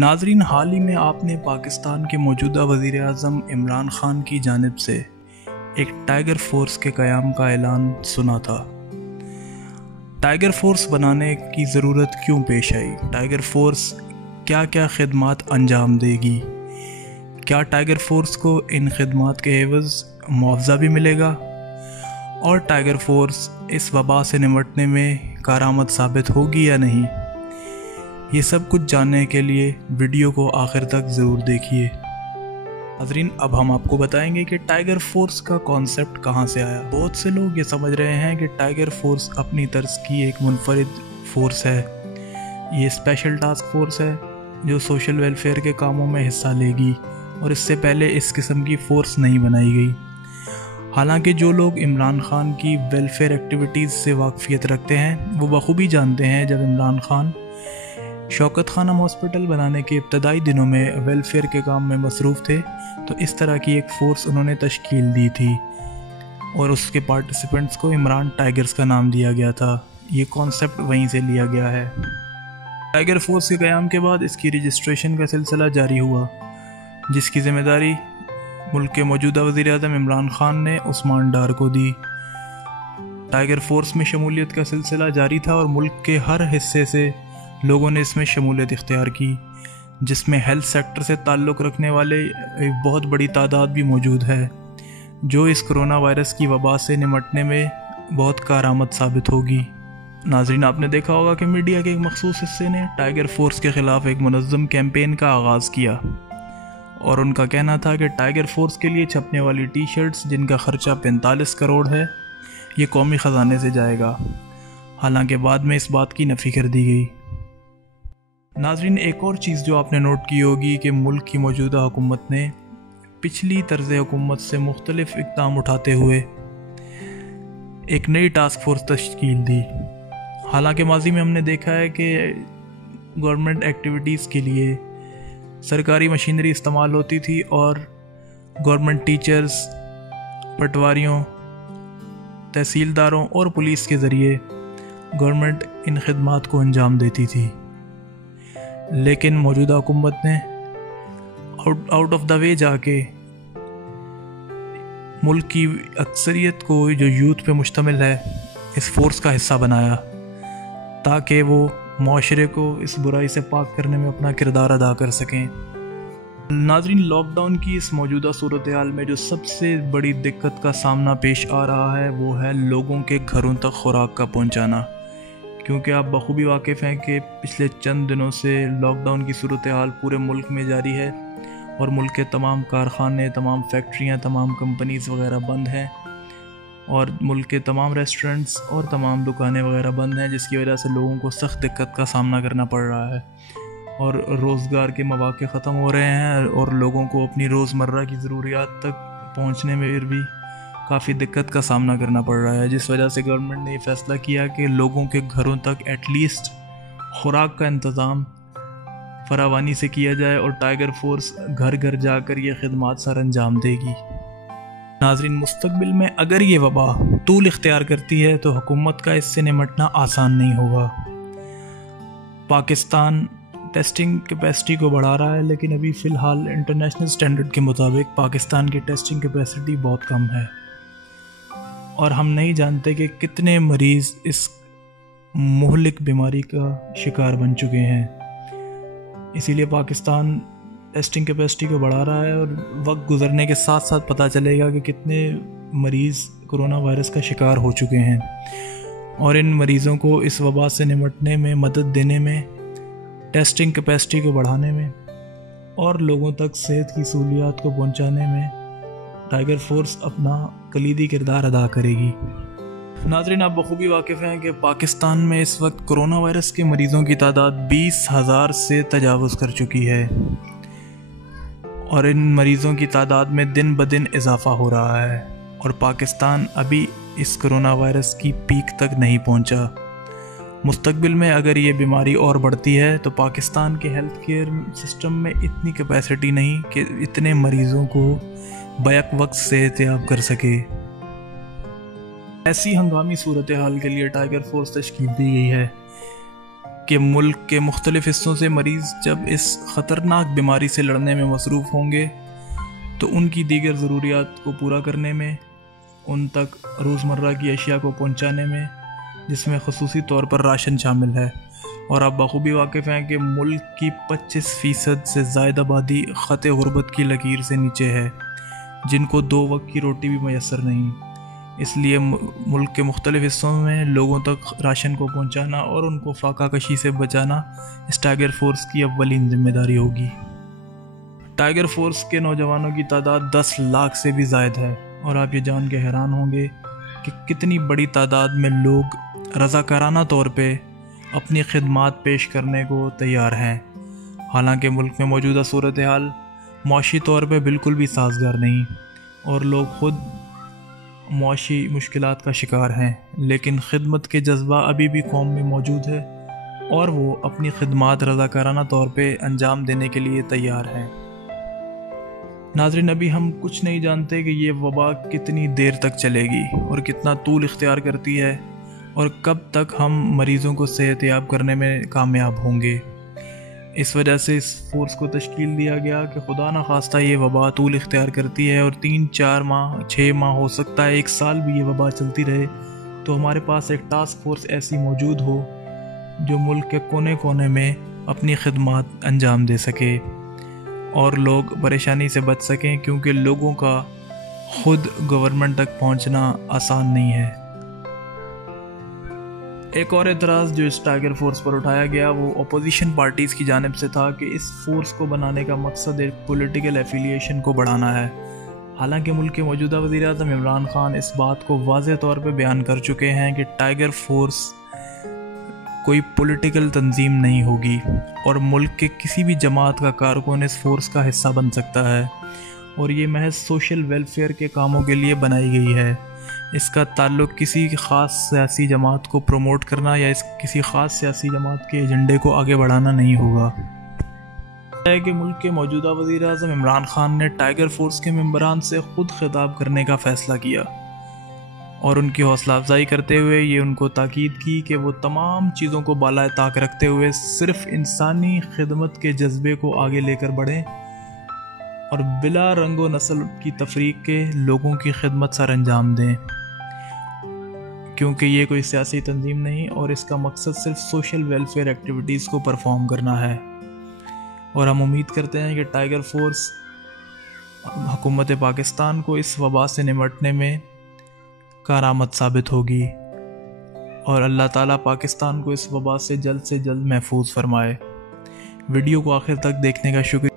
नाज़रीन, हाल ही में आपने पाकिस्तान के मौजूदा वज़ीर आज़म इमरान ख़ान की जानिब से एक टाइगर फोर्स के क़याम का ऐलान सुना था। टाइगर फोर्स बनाने की ज़रूरत क्यों पेश आई? टाइगर फोर्स क्या क्या खिदमात अंजाम देगी? क्या टाइगर फोर्स को इन खिदमात के एवज़ मुआवजा भी मिलेगा? और टाइगर फोर्स इस वबा से निमटने में कारआमद साबित होगी या नहीं? ये सब कुछ जानने के लिए वीडियो को आखिर तक ज़रूर देखिए। नाज़रीन, अब हम आपको बताएंगे कि टाइगर फोर्स का कॉन्सेप्ट कहाँ से आया। बहुत से लोग ये समझ रहे हैं कि टाइगर फोर्स अपनी तर्ज की एक मुनफरिद फोर्स है। ये स्पेशल टास्क फोर्स है जो सोशल वेलफेयर के कामों में हिस्सा लेगी और इससे पहले इस किस्म की फ़ोर्स नहीं बनाई गई। हालांकि जो लोग इमरान ख़ान की वेलफेयर एक्टिविटीज़ से वाकफ़ियत रखते हैं वो बखूबी जानते हैं जब इमरान ख़ान शौकत खानम हॉस्पिटल बनाने के इब्तदाई दिनों में वेलफेयर के काम में मसरूफ़ थे तो इस तरह की एक फ़ोर्स उन्होंने तश्कील दी थी और उसके पार्टिसिपेंट्स को इमरान टाइगर्स का नाम दिया गया था। ये कॉन्सेप्ट वहीं से लिया गया है। टाइगर फोर्स के क़याम के बाद इसकी रजिस्ट्रेशन का सिलसिला जारी हुआ, जिसकी ज़िम्मेदारी मुल्क के मौजूदा वज़ीर आज़म इमरान ख़ान ने उस्मान डार को दी। टाइगर फोर्स में शमूलियत का सिलसिला जारी था और मुल्क के हर हिस्से से लोगों ने इसमें शमूलियत इख्तियार की, जिसमें हेल्थ सेक्टर से ताल्लुक़ रखने वाले एक बहुत बड़ी तादाद भी मौजूद है, जो इस कोरोना वायरस की वबा से निमटने में बहुत कारआमद साबित होगी। नाज़रीन, आपने देखा होगा कि मीडिया के एक मखसूस हिस्से ने टाइगर फोर्स के ख़िलाफ़ एक मुनज़्ज़म कैंपेन का आगाज़ किया और उनका कहना था कि टाइगर फोर्स के लिए छपने वाली टी शर्ट्स जिनका ख़र्चा 45 करोड़ है ये कौमी ख़जाने से जाएगा। हालांकि बाद में इस बात की नफ़ी कर दी गई। नाज़रीन, एक और चीज़ जो आपने नोट की होगी कि मुल्क की मौजूदा हुकूमत ने पिछली तर्ज़ हुकूमत से मुख्तलिफ इक़दाम उठाते हुए एक नई टास्क फोर्स तश्कील दी। हालांकि माजी में हमने देखा है कि गवर्नमेंट एक्टिविटीज़ के लिए सरकारी मशीनरी इस्तेमाल होती थी और गवर्नमेंट टीचर्स, पटवारियों, तहसीलदारों और पुलिस के ज़रिए गवर्नमेंट इन खिदमात को अंजाम देती थी। लेकिन मौजूदा हुकूमत ने आउट ऑफ द वे जाके मुल्क की अक्सरियत को जो यूथ पे मुश्तमिल है इस फोर्स का हिस्सा बनाया ताकि वो माशरे को इस बुराई से पाक करने में अपना किरदार अदा कर सकें। नाज़रीन, लॉकडाउन की इस मौजूदा सूरत हाल में जो सबसे बड़ी दिक्कत का सामना पेश आ रहा है वो है लोगों के घरों तक खुराक का पहुंचाना, क्योंकि आप बखूबी वाकिफ़ हैं कि पिछले चंद दिनों से लॉकडाउन की सूरत हाल पूरे मुल्क में जारी है और मुल्क के तमाम कारखाने, तमाम फैक्ट्रियाँ, तमाम कंपनीज़ वगैरह बंद हैं और मुल्क के तमाम रेस्टोरेंट्स और तमाम दुकानें वगैरह बंद हैं, जिसकी वजह से लोगों को सख्त दिक्कत का सामना करना पड़ रहा है और रोज़गार के मौक़े ख़त्म हो रहे हैं और लोगों को अपनी रोज़मर्रा की ज़रूरियात तक पहुँचने में भी काफ़ी दिक्कत का सामना करना पड़ रहा है। जिस वजह से गवर्नमेंट ने ये फ़ैसला किया कि लोगों के घरों तक एटलीस्ट खुराक का इंतज़ाम फरावानी से किया जाए और टाइगर फोर्स घर घर जाकर ये खिदमात सर अंजाम देगी। नाज़रीन, मुस्तक़बिल में अगर ये वबा तूल इख्तियार करती है तो हुकूमत का इससे निमटना आसान नहीं होगा। पाकिस्तान टेस्टिंग कैपेसिटी को बढ़ा रहा है, लेकिन अभी फ़िलहाल इंटरनेशनल स्टैंडर्ड के मुताबिक पाकिस्तान की टेस्टिंग कैपेसिटी बहुत कम है और हम नहीं जानते कि कितने मरीज़ इस मुहलिक बीमारी का शिकार बन चुके हैं। इसीलिए पाकिस्तान टेस्टिंग कैपेसिटी को बढ़ा रहा है और वक्त गुजरने के साथ साथ पता चलेगा कि कितने मरीज़ कोरोना वायरस का शिकार हो चुके हैं और इन मरीज़ों को इस वबा से निमटने में मदद देने में, टेस्टिंग कैपेसिटी को बढ़ाने में और लोगों तक सेहत की सहूलियात को पहुंचाने में टाइगर फोर्स अपना कलीदी किरदार अदा करेगी। नाज़रीन, आप बखूबी वाकिफ़ हैं कि पाकिस्तान में इस वक्त कोरोना वायरस के मरीज़ों की तादाद 20,000 से तजावुज़ कर चुकी है और इन मरीज़ों की तादाद में दिन ब दिन इजाफ़ा हो रहा है और पाकिस्तान अभी इस कोरोना वायरस की पीक तक नहीं पहुंचा। मुस्तक़बिल में अगर ये बीमारी और बढ़ती है तो पाकिस्तान के हेल्थ केयर सिस्टम में इतनी कैपेसिटी नहीं कि इतने मरीज़ों को बैक वक्त सेहतयाब कर सके। ऐसी हंगामी सूरत हाल के लिए टाइगर फोर्स तश्कील दी गई है کہ ملک کے مختلف حصوں سے مریض جب اس خطرناک بیماری سے لڑنے میں مصروف ہوں گے تو ان کی دیگر ضروریات کو پورا کرنے میں، ان تک روزمرہ کی اشیاء کو پہنچانے میں، جس میں خصوصی طور پر راشن شامل ہے، اور آپ بخوبی واقف ہیں کہ ملک کی 25% سے زائد آبادی خط غربت کی لکیر سے نیچے ہے، جن کو 2 وقت کی روٹی بھی میسر نہیں۔ اس لیے ملک کے مختلف حصوں میں لوگوں تک راشن کو پہنچانا اور ان کو فاقہ کشی سے بچانا اس ٹائیگر فورس کی اولین ذمہ داری ہوگی۔ ٹائیگر فورس کے نوجوانوں کی تعداد 10 لاکھ سے بھی زائد ہے، اور آپ یہ جان کے حیران ہوں گے کہ کتنی بڑی تعداد میں لوگ رضاکارانہ طور پہ اپنی خدمات پیش کرنے کو تیار ہیں، حالانکہ ملک میں موجودہ صورتحال معاشی طور پہ بالکل بھی سازگار نہیں، اور لوگ خود معاشی مشکلات کا شکار ہیں، لیکن خدمت کے جذبہ ابھی بھی قوم میں موجود ہے اور وہ اپنی خدمات رضاکارانہ طور پہ انجام دینے کے لیے تیار ہیں۔ ناظرین، ابھی ہم کچھ نہیں جانتے کہ یہ وبا کتنی دیر تک چلے گی اور کتنا طول اختیار کرتی ہے، اور کب تک ہم مریضوں کو صحت یاب کرنے میں کامیاب ہوں گے۔ اس وجہ سے اس فورس کو تشکیل دیا گیا کہ خدا نخواستہ یہ وبا طول اختیار کرتی ہے اور 3-4 ماہ 6 ماہ ہو سکتا ہے 1 سال بھی یہ وبا چلتی رہے، تو ہمارے پاس ایک ٹاسک فورس ایسی موجود ہو جو ملک کے کونے کونے میں اپنی خدمات انجام دے سکے اور لوگ پریشانی سے بچ سکیں، کیونکہ لوگوں کا خود گورنمنٹ تک پہنچنا آسان نہیں ہے۔ ایک اور اعتراض جو اس ٹائیگر فورس پر اٹھایا گیا وہ اپوزیشن پارٹیز کی جانب سے تھا کہ اس فورس کو بنانے کا مقصد ایک پولیٹیکل ایفیلیشن کو بڑھانا ہے، حالانکہ ملک کے موجودہ وزیر اعظم عمران خان اس بات کو واضح طور پہ بیان کر چکے ہیں کہ ٹائیگر فورس کوئی پولیٹیکل تنظیم نہیں ہوگی اور ملک کے کسی بھی جماعت کا کارکن اس فورس کا حصہ بن سکتا ہے، اور یہ محض سوشل ویلفیئر کے کاموں کے لیے بنائی گئی ہے۔ اس کا تعلق کسی خاص سیاسی جماعت کو پروموٹ کرنا یا کسی خاص سیاسی جماعت کے ایجنڈے کو آگے بڑھانا نہیں ہوگا۔ ہے کہ ملک کے موجودہ وزیر اعظم عمران خان نے ٹائیگر فورس کے ممبران سے خود خطاب کرنے کا فیصلہ کیا اور ان کی حوصلہ افزائی کرتے ہوئے یہ ان کو تاکید کی کہ وہ تمام چیزوں کو بالائے طاق رکھتے ہوئے صرف انسانی خدمت کے جذبے کو آگے لے کر بڑھیں اور بلا رنگ و نسل کی تفریق کے لوگوں کی خدمت سر انجام دیں، کیونکہ یہ کوئی سیاسی تنظیم نہیں اور اس کا مقصد صرف سوشل ویلفیئر ایکٹیویٹیز کو پرفارم کرنا ہے۔ اور ہم امید کرتے ہیں کہ ٹائیگر فورس حکومت پاکستان کو اس وبا سے نمٹنے میں کارآمد ثابت ہوگی، اور اللہ تعالیٰ پاکستان کو اس وبا سے جلد محفوظ فرمائے۔ ویڈیو کو آخر تک دیکھنے کا شکریہ۔